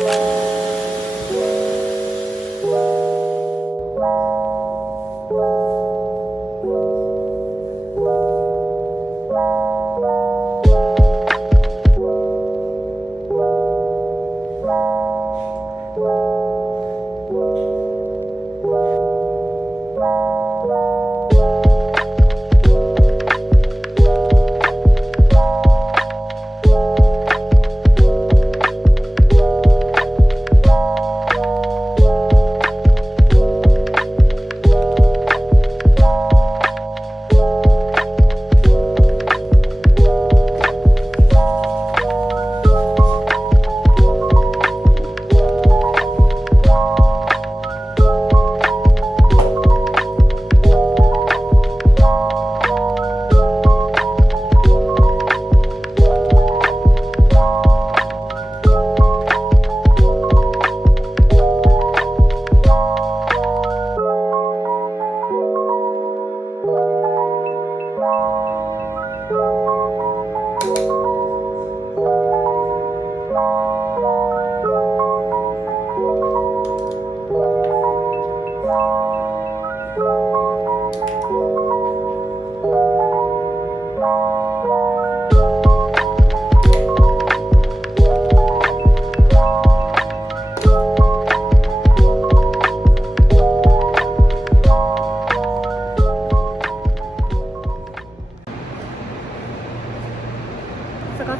Forgot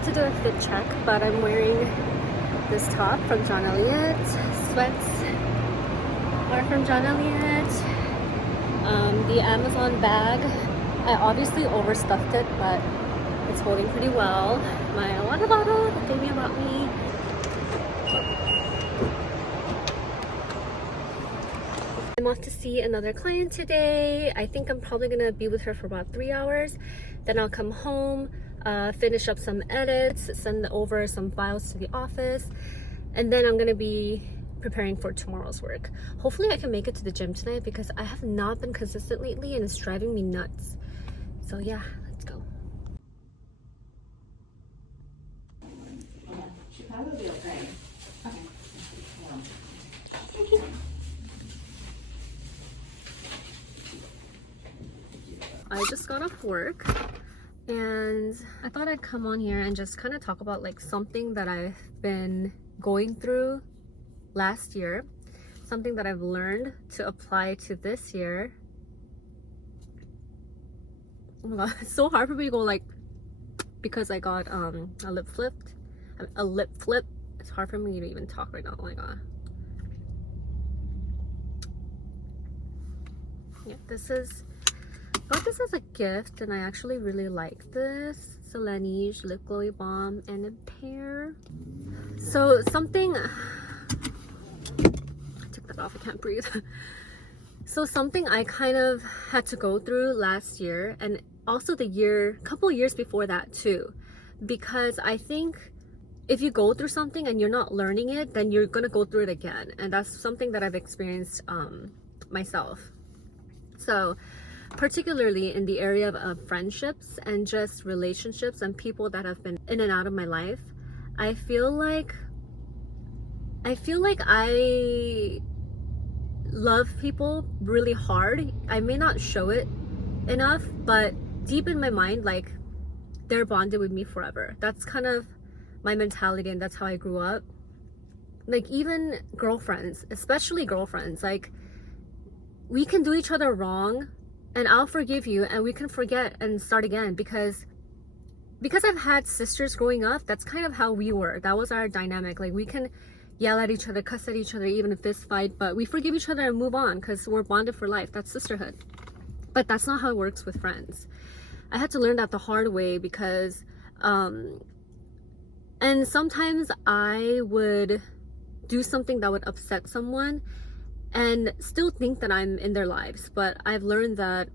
to do a fit check, but I'm wearing this top from John Elliott. Sweats are from John Elliott. The Amazon bag, I obviously overstuffed it, but it's holding pretty well. My water bottle that Baby brought me. I'm off to see another client today. I think I'm probably gonna be with her for about 3 hours. Then I'll come home, finish up some edits, send over some files to the office, and then I'm gonna be preparing for tomorrow's work. Hopefully I can make it to the gym tonight because I have not been consistent lately and it's driving me nuts. So yeah, let's go. Should probably be okay. Okay. Thank you. I just got off work and I thought I'd come on here and just kind of talk about like something that I've been going through last year, something that I've learned to apply to this year. Oh my god, it's so hard for me to go like, because I got a lip flip. It's hard for me to even talk right now. Oh my god. Yeah, got this as a gift and I actually really like this. It's a Laneige lip glowy balm and a pear. So something, I took that off, I can't breathe. So something I kind of had to go through last year and also the couple years before that too, because I think if you go through something and you're not learning it, then you're gonna go through it again, and that's something that I've experienced myself. So particularly in the area of friendships and just relationships and people that have been in and out of my life, I feel like I love people really hard. I may not show it enough, but deep in my mind, like, they're bonded with me forever. That's kind of my mentality and that's how I grew up. Like, even girlfriends, especially girlfriends, like, we can do each other wrong and I'll forgive you and we can forget and start again, because I've had sisters growing up. That's kind of how we were. That was our dynamic. Like, we can yell at each other, cuss at each other, even a fist fight, but we forgive each other and move on because we're bonded for life. That's sisterhood. But that's not how it works with friends. I had to learn that the hard way because and sometimes I would do something that would upset someone and still think that I'm in their lives, but I've learned that,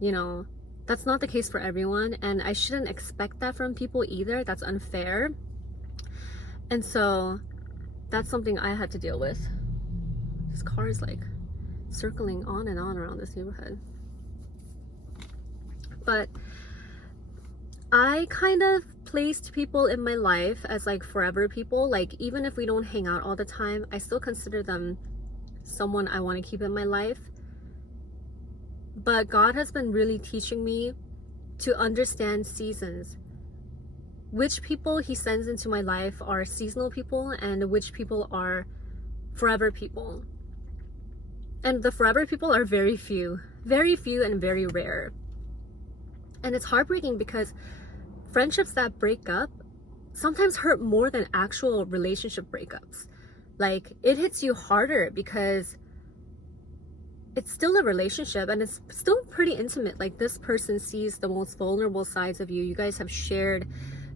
you know, that's not the case for everyone, and I shouldn't expect that from people either. That's unfair. And so that's something I had to deal with. This car is like circling on and on around this neighborhood. But I kind of placed people in my life as like forever people. Like even if we don't hang out all the time, I still consider them someone I want to keep in my life. But God has been really teaching me to understand seasons. Which people he sends into my life are seasonal people and which people are forever people. And the forever people are very few and very rare. And it's heartbreaking because friendships that break up sometimes hurt more than actual relationship breakups. Like it hits you harder because it's still a relationship and it's still pretty intimate. Like this person sees the most vulnerable sides of you. You guys have shared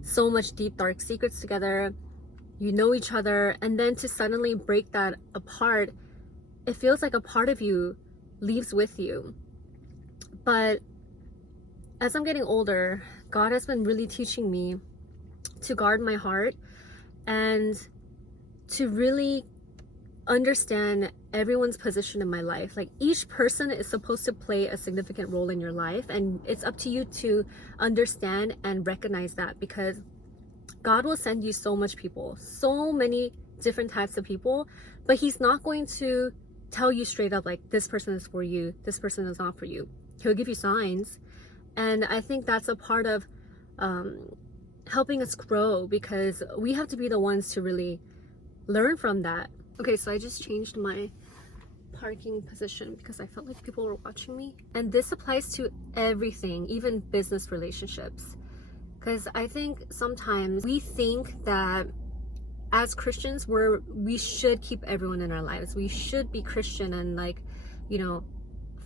so much deep, dark secrets together. You know each other, and then to suddenly break that apart, it feels like a part of you leaves with you. But as I'm getting older, God has been really teaching me to guard my heart and to really understand everyone's position in my life. Like each person is supposed to play a significant role in your life, and it's up to you to understand and recognize that, because God will send you so much people, so many different types of people, but he's not going to tell you straight up like this person is for you, this person is not for you. He'll give you signs. And I think that's a part of helping us grow, because we have to be the ones to really learn from that. Okay, so I just changed my parking position because I felt like people were watching me. And this applies to everything, even business relationships. Because I think sometimes we think that as Christians, we should keep everyone in our lives. We should be Christian and like, you know,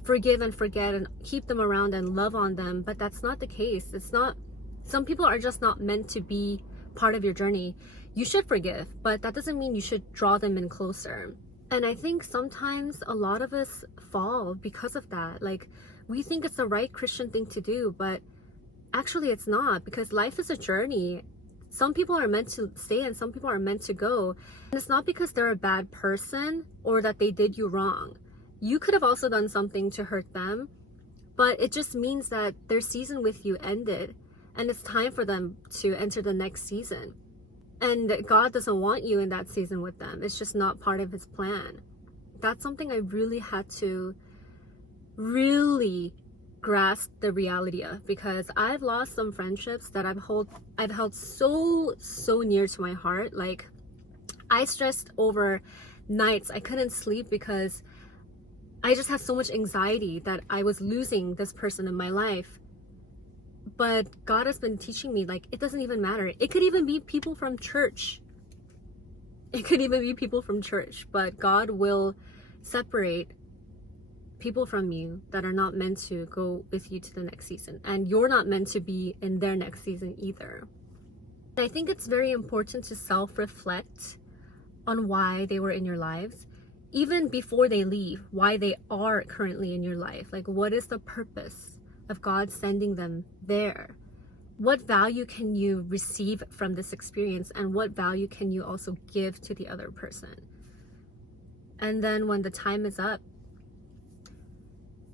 forgive and forget and keep them around and love on them. But that's not the case. It's not. Some people are just not meant to be part of your journey. You should forgive, but that doesn't mean you should draw them in closer. And I think sometimes a lot of us fall because of that. Like we think it's the right Christian thing to do, but actually it's not, because life is a journey. Some people are meant to stay and some people are meant to go. And it's not because they're a bad person or that they did you wrong. You could have also done something to hurt them, but it just means that their season with you ended and it's time for them to enter the next season. And God doesn't want you in that season with them. It's just not part of his plan. That's something I really had to really grasp the reality of, because I've lost some friendships that I've held so near to my heart. Like I stressed over nights. I couldn't sleep because I just had so much anxiety that I was losing this person in my life. But God has been teaching me, like, it doesn't even matter. It could even be people from church. But God will separate people from you that are not meant to go with you to the next season. And you're not meant to be in their next season either. I think it's very important to self-reflect on why they were in your lives, even before they leave, why they are currently in your life. Like, what is the purpose of God sending them there? What value can you receive from this experience, and what value can you also give to the other person? And then when the time is up,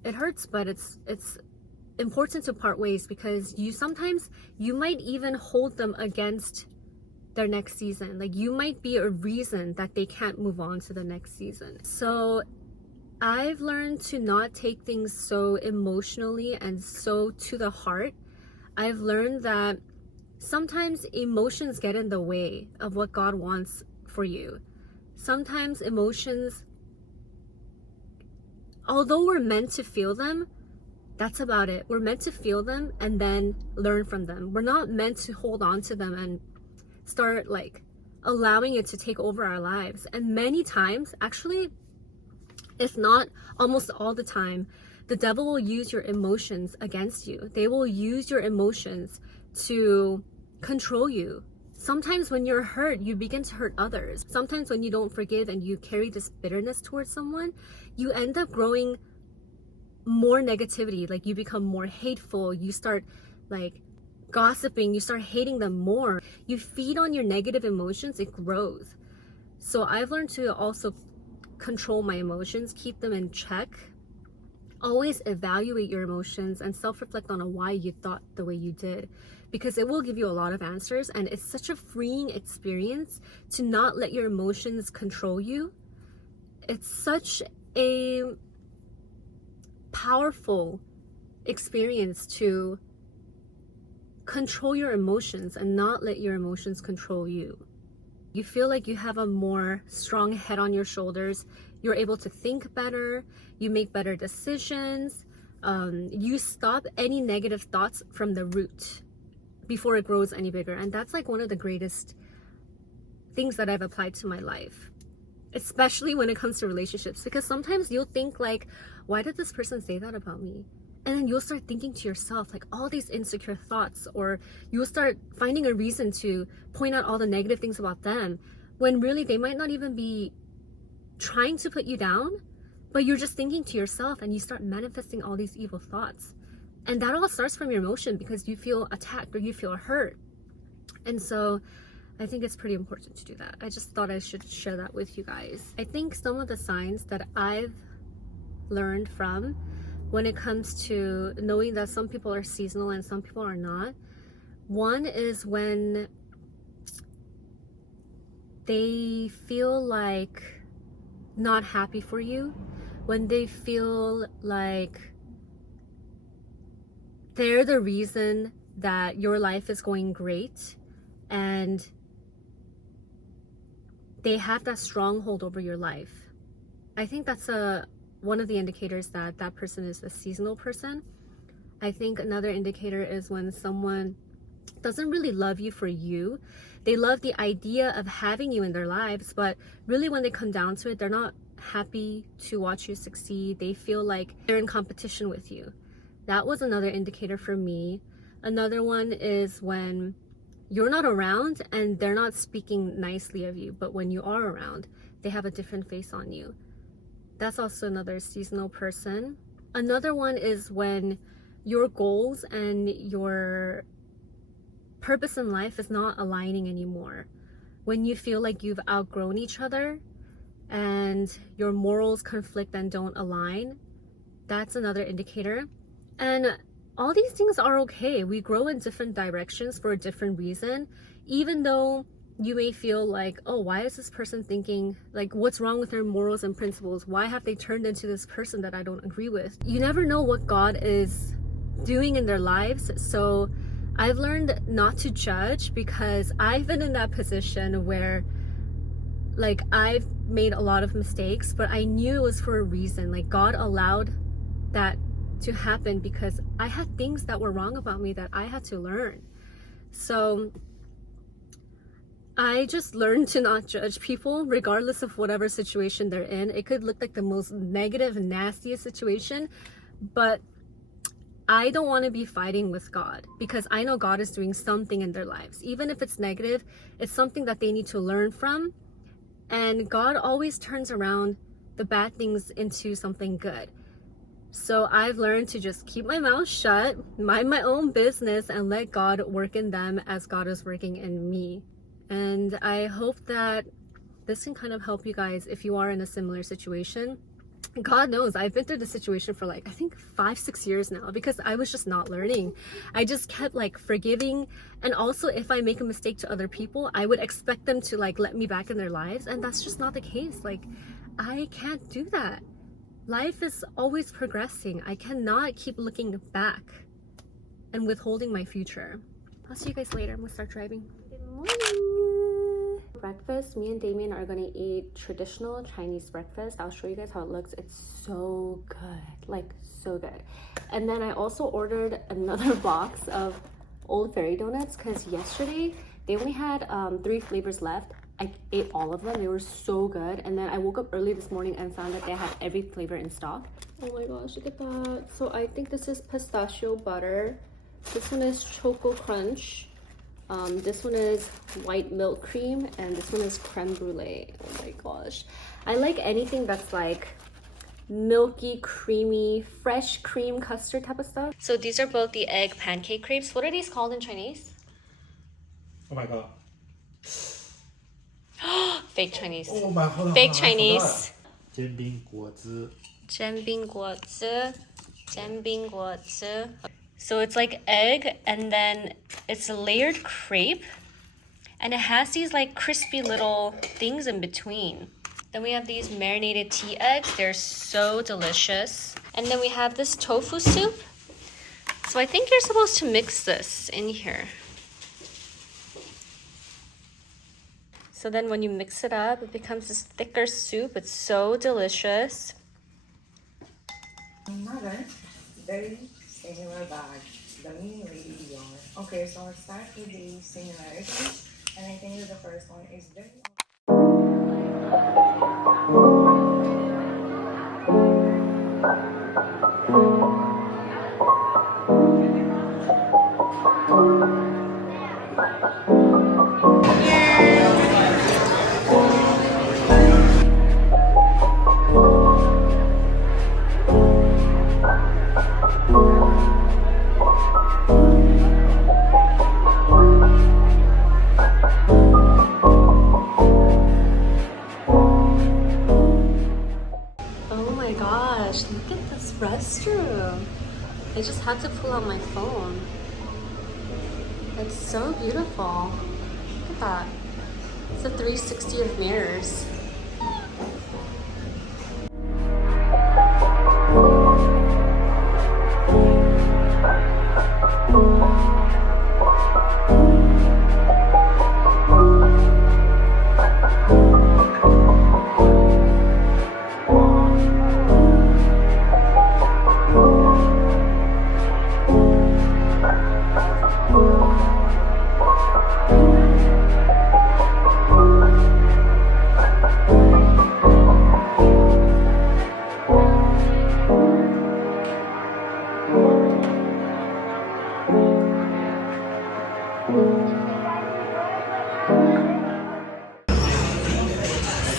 it hurts, but it's important to part ways, because you might even hold them against their next season. Like you might be a reason that they can't move on to the next season. So I've learned to not take things so emotionally and so to the heart. I've learned that sometimes emotions get in the way of what God wants for you. Sometimes emotions, although we're meant to feel them, that's about it. We're meant to feel them and then learn from them. We're not meant to hold on to them and start like allowing it to take over our lives. And many times, actually, if not almost all the time, the devil will use your emotions against you. They will use your emotions to control you. Sometimes when you're hurt, you begin to hurt others. Sometimes when you don't forgive and you carry this bitterness towards someone, you end up growing more negativity. Like you become more hateful. You start like gossiping. You start hating them more. You feed on your negative emotions, it grows. So I've learned to also control my emotions, keep them in check. Always evaluate your emotions and self-reflect on why you thought the way you did. because it will give you a lot of answers, and it's such a freeing experience to not let your emotions control you. It's such a powerful experience to control your emotions and not let your emotions control you. You feel like you have a more strong head on your shoulders. You're able to think better. You make better decisions. You stop any negative thoughts from the root before it grows any bigger. And that's like one of the greatest things that I've applied to my life, especially when it comes to relationships, because sometimes you'll think like, why did this person say that about me? And then you'll start thinking to yourself like all these insecure thoughts, or you'll start finding a reason to point out all the negative things about them, when really they might not even be trying to put you down, but you're just thinking to yourself, and you start manifesting all these evil thoughts. And that all starts from your emotion, because you feel attacked or you feel hurt. And so I think it's pretty important to do that. I just thought I should share that with you guys. I think some of the signs that I've learned from when it comes to knowing that some people are seasonal and some people are not. One is when they feel like not happy for you, when they feel like they're the reason that your life is going great, and they have that stronghold over your life. I think that's one of the indicators that that person is a seasonal person. I think another indicator is when someone doesn't really love you for you. They love the idea of having you in their lives, but really when they come down to it, they're not happy to watch you succeed. They feel like they're in competition with you. That was another indicator for me. Another one is when you're not around and they're not speaking nicely of you, but when you are around, they have a different face on you. That's also another seasonal person. Another one is when your goals and your purpose in life is not aligning anymore. When you feel like you've outgrown each other and your morals conflict and don't align, that's another indicator. And all these things are okay. We grow in different directions for a different reason, even though you may feel like, oh, why is this person thinking, like, what's wrong with their morals and principles? Why have they turned into this person that I don't agree with? You never know what God is doing in their lives. So I've learned not to judge, because I've been in that position where like I've made a lot of mistakes, but I knew it was for a reason. Like God allowed that to happen because I had things that were wrong about me that I had to learn. So I just learned to not judge people regardless of whatever situation they're in. It could look like the most negative, nastiest situation, but I don't want to be fighting with God, because I know God is doing something in their lives. Even if it's negative, it's something that they need to learn from. And God always turns around the bad things into something good. So I've learned to just keep my mouth shut, mind my own business, and let God work in them as God is working in me. And I hope that this can kind of help you guys if you are in a similar situation. God knows I've been through this situation for like, I think 5-6 years now, because I was just not learning. I just kept like forgiving. And also if I make a mistake to other people, I would expect them to like let me back in their lives. And that's just not the case. Like, I can't do that. Life is always progressing. I cannot keep looking back and withholding my future. I'll see you guys later. I'm gonna start driving. Good morning. Breakfast, me and Damien are gonna eat traditional Chinese breakfast. I'll show you guys how it looks. It's so good, like so good. And then I also ordered another box of Old Fairy donuts, because yesterday they only had 3 flavors left. I ate all of them. They were so good. And then I woke up early this morning and found that they had every flavor in stock. Oh my gosh, look at that. So I think this is pistachio butter. This one is choco crunch. This one is white milk cream, and this one is creme brulee. Oh my gosh. I like anything that's like milky, creamy, fresh cream custard type of stuff. So these are both the egg pancake crepes. What are these called in Chinese? Oh my god. Fake Chinese. Oh my god. Fake Chinese. 煎饼果子。煎饼果子，煎饼果子。So it's like egg and then it's a layered crepe and it has these like crispy little things in between. Then we have these marinated tea eggs. They're so delicious. And then we have this tofu soup. So I think you're supposed to mix this in here. So then when you mix it up, it becomes this thicker soup. It's so delicious. Another very similar bag, the mini lady Dior. Okay, so I'll start with the similarities, and I think that the first one is very. Look at this restroom. I just had to pull out my phone. It's so beautiful. Look at that. It's a 360 of mirrors.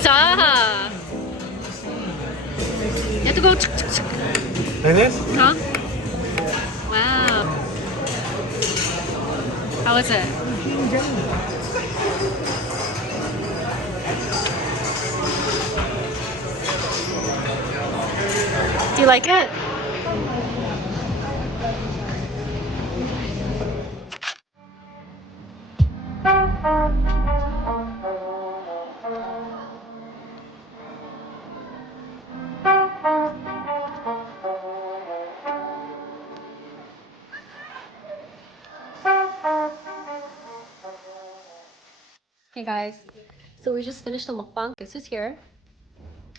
Stop! You have to go. Eunice? Huh? Wow. How is it? Do you like it? Hey guys, so we just finished the mukbang. Guess who's here?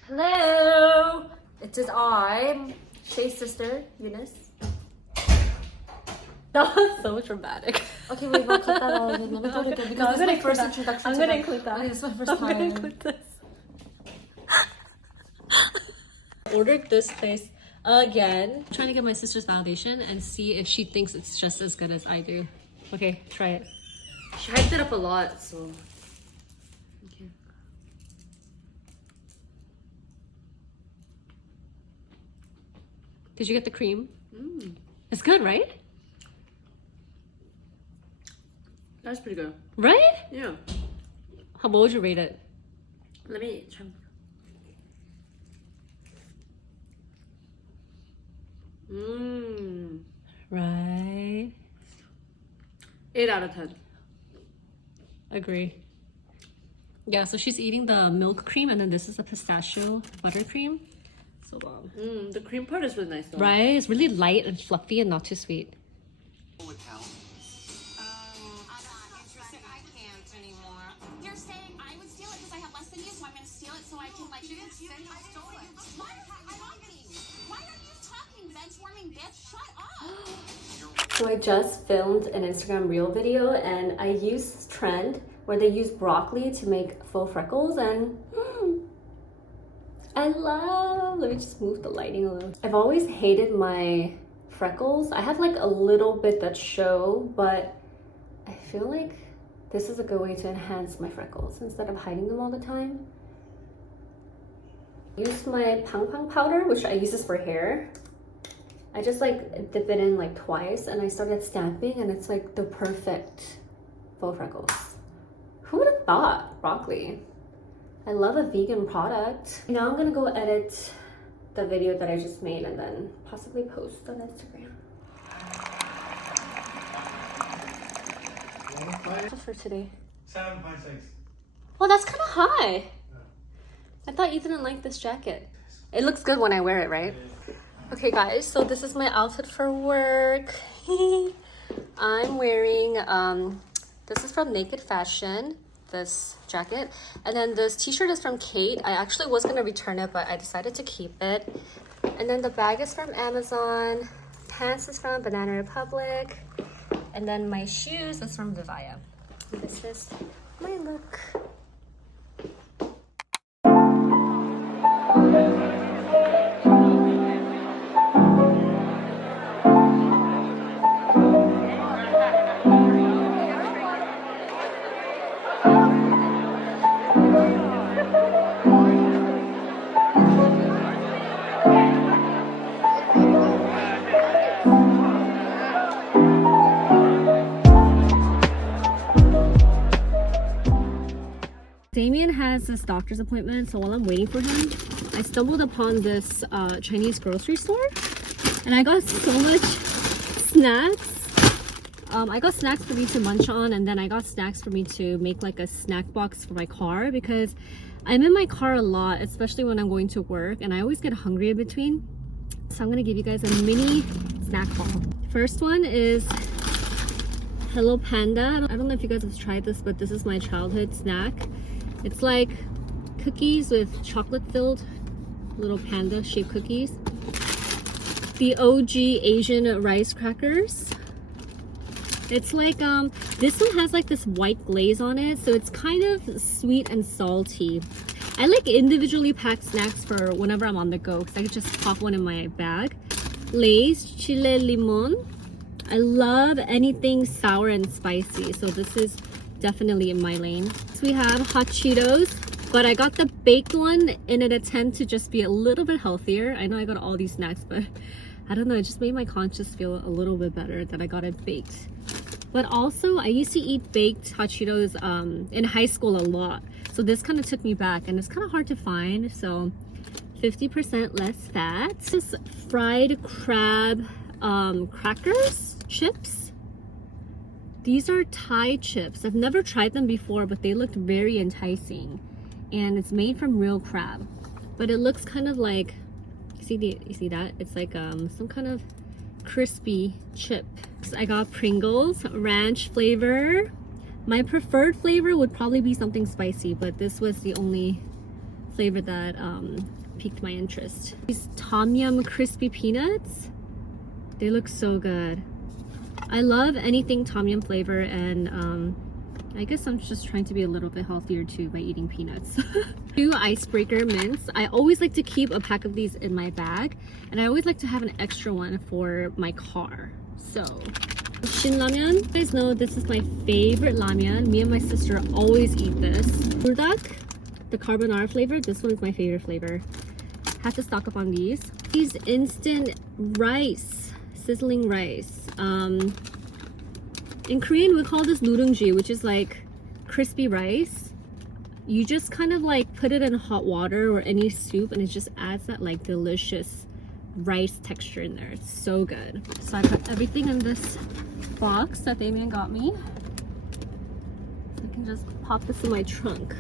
Hello! It is I, Shay's sister, Eunice. That was so dramatic. Okay, wait, we'll cut that all again. Let me do it again because this is my first introduction. I'm gonna include that. Okay, this is my first I'm time. gonna include this. Ordered this place again. Trying to get my sister's validation and see if she thinks it's just as good as I do. Okay, try it. She hyped it up a lot, so. Okay. Did you get the cream? It's good, right? That's pretty good. Right? Yeah. What would you rate it? Let me try. Right. 8 out of 10. Agree. Yeah, so she's eating the milk cream and then this is the pistachio buttercream. So bomb. The cream part is really nice though. Right? It's really light and fluffy and not too sweet. I'm not interested. I can't anymore. You're saying I would steal it because I have less than you, so I'm gonna steal it so I can like. You didn't say I stole it. Why are you talking? Why are you talking, bench-warming bitch? Shut up. So I just filmed an Instagram reel video and I used this trend where they use broccoli to make faux freckles and let me just move the lighting a little. I've always hated my freckles. I have like a little bit that show, but I feel like this is a good way to enhance my freckles instead of hiding them all the time. I used my pang pang powder, which I use this for hair. I just like dip it in like twice and I started stamping and it's like the perfect faux freckles. Who would have thought broccoli? I love a vegan product. Now I'm gonna go edit the video that I just made and then possibly post on Instagram. For today. 7.6. Well, that's kind of high. I thought you didn't like this jacket. It looks good when I wear it, right? Okay guys, so this is my outfit for work. I'm wearing, this is from Naked Fashion, this jacket. And then this t-shirt is from Kate. I actually was gonna return it, but I decided to keep it. And then the bag is from Amazon. Pants is from Banana Republic. And then my shoes is from Vivaya. This is my look. Damien has this doctor's appointment, so while I'm waiting for him, I stumbled upon this Chinese grocery store, and I got so much snacks. I got snacks for me to munch on, and then I got snacks for me to make like a snack box for my car, because I'm in my car a lot, especially when I'm going to work, and I always get hungry in between. So I'm gonna give you guys a mini snack haul. First one is Hello Panda. I don't know if you guys have tried this, but this is my childhood snack. It's like cookies with chocolate filled little panda shaped cookies. The OG Asian rice crackers. It's like, this one has like this white glaze on it, so it's kind of sweet and salty. I like individually packed snacks for whenever I'm on the go, because I can just pop one in my bag. Lay's Chile Limon. I love anything sour and spicy, so this is definitely in my lane. So we have hot Cheetos, but I got the baked one in an attempt to just be a little bit healthier. I know I got all these snacks, but I don't know, it just made my conscience feel a little bit better that I got it baked. But also, I used to eat baked hot Cheetos in high school a lot, so this kind of took me back, and it's kind of hard to find, so 50% less fat. This fried crab crackers, chips. These are Thai chips. I've never tried them before, but they looked very enticing. And it's made from real crab. But it looks kind of like, you see that? It's like some kind of crispy chip. So I got Pringles, ranch flavor. My preferred flavor would probably be something spicy, but this was the only flavor that piqued my interest. These Tom Yum crispy peanuts. They look so good. I love anything Tom Yum flavor, and I guess I'm just trying to be a little bit healthier too by eating peanuts. 2 icebreaker mints. I always like to keep a pack of these in my bag, and I always like to have an extra one for my car. So, Shin Ramyeon. You guys know this is my favorite ramyeon. Me and my sister always eat this. Burdak, the carbonara flavor. This one is my favorite flavor. Have to stock up on these. These instant rice, sizzling rice. In Korean we call this nurungji, which is like crispy rice. You just kind of like put it in hot water or any soup, and it just adds that like delicious rice texture in there. It's so good. So I put everything in this box that Damien got me. So I can just pop this in my trunk.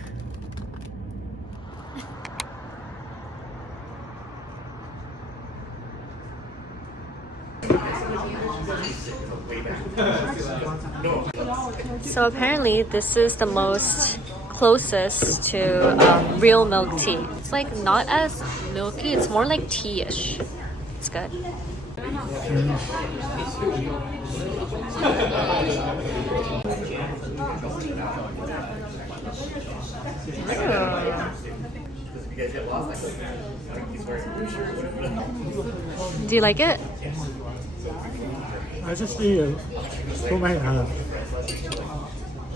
So apparently this is the most closest to real milk tea. It's like not as milky, it's more like tea-ish. It's good. Do you like it? I just eat it. Put my hand.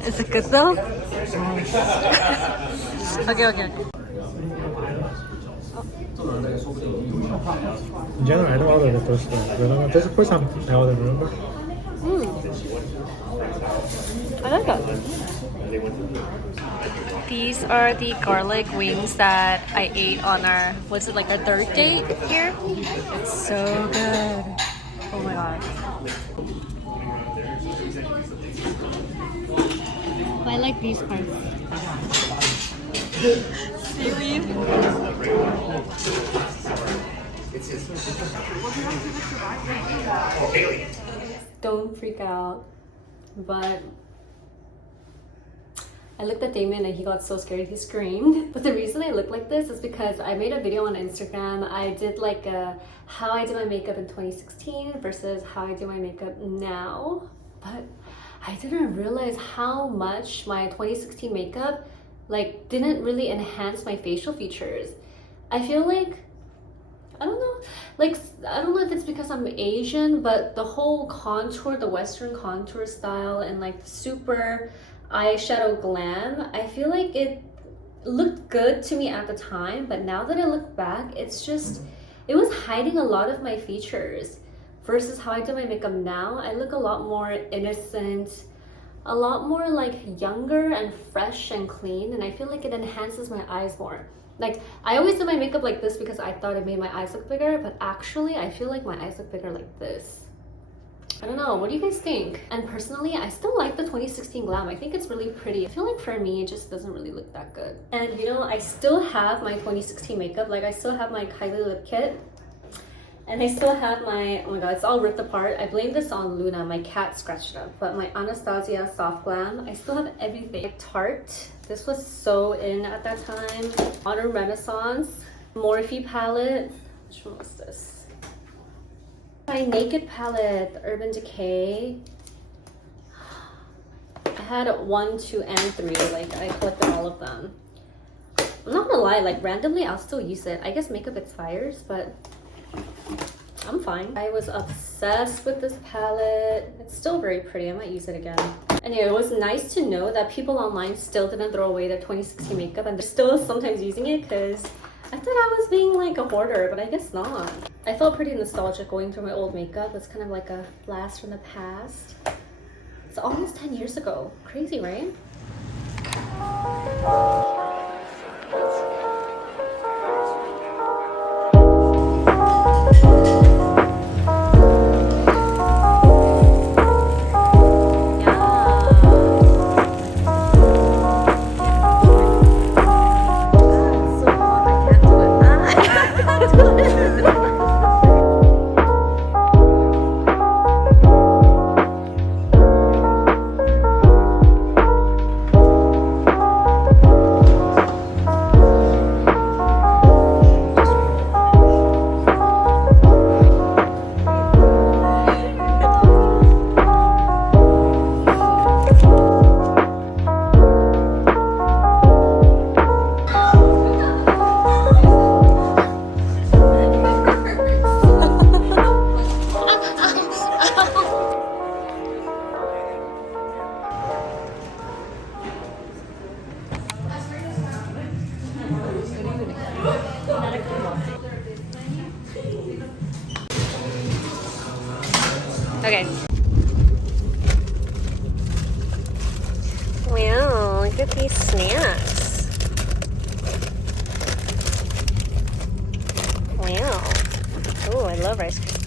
Is it good though? Okay. In general, I don't order the first one. Just the first time I ordered, remember? I like it. These are the garlic wings that I ate on our, was it like our third date here? It's so good. Oh my god. like these parts. Seaweed. Don't freak out. But I looked at Damien and he got so scared he screamed. But the reason I look like this is because I made a video on Instagram. I did like how I did my makeup in 2016 versus how I do my makeup now. But I didn't realize how much my 2016 makeup like didn't really enhance my facial features. I feel like, I don't know, like, I don't know if it's because I'm Asian, but the whole contour, the Western contour style and like super eyeshadow glam, I feel like it looked good to me at the time, but now that I look back, it's just, it was hiding a lot of my features versus how I do my makeup now. I look a lot more innocent, a lot more like younger and fresh and clean, and I feel like it enhances my eyes more. Like, I always do my makeup like this because I thought it made my eyes look bigger, but actually I feel like my eyes look bigger like this. I don't know, what do you guys think? And personally, I still like the 2016 glam. I think it's really pretty. I feel like for me, it just doesn't really look that good. And you know, I still have my 2016 makeup. Like, I still have my Kylie lip kit. And I still have my, oh my god, it's all ripped apart. I blame this on Luna, my cat scratched it up. But my Anastasia Soft Glam, I still have everything. Tarte, this was so in at that time. Modern Renaissance, Morphe palette. Which one was this? My Naked palette, the Urban Decay. I had 1, 2, and 3. Like, I collected all of them. I'm not gonna lie, like randomly I'll still use it. I guess makeup expires, but I'm fine. I was obsessed with this palette. It's still very pretty. I might use it again. Anyway, it was nice to know that people online still didn't throw away their 2016 makeup and they're still sometimes using it, because I thought I was being like a hoarder, but I guess not. I felt pretty nostalgic going through my old makeup. It's kind of like a blast from the past. It's almost 10 years ago. Crazy, right? Okay. Wow, look at these snacks. Wow. Oh, I love ice cream.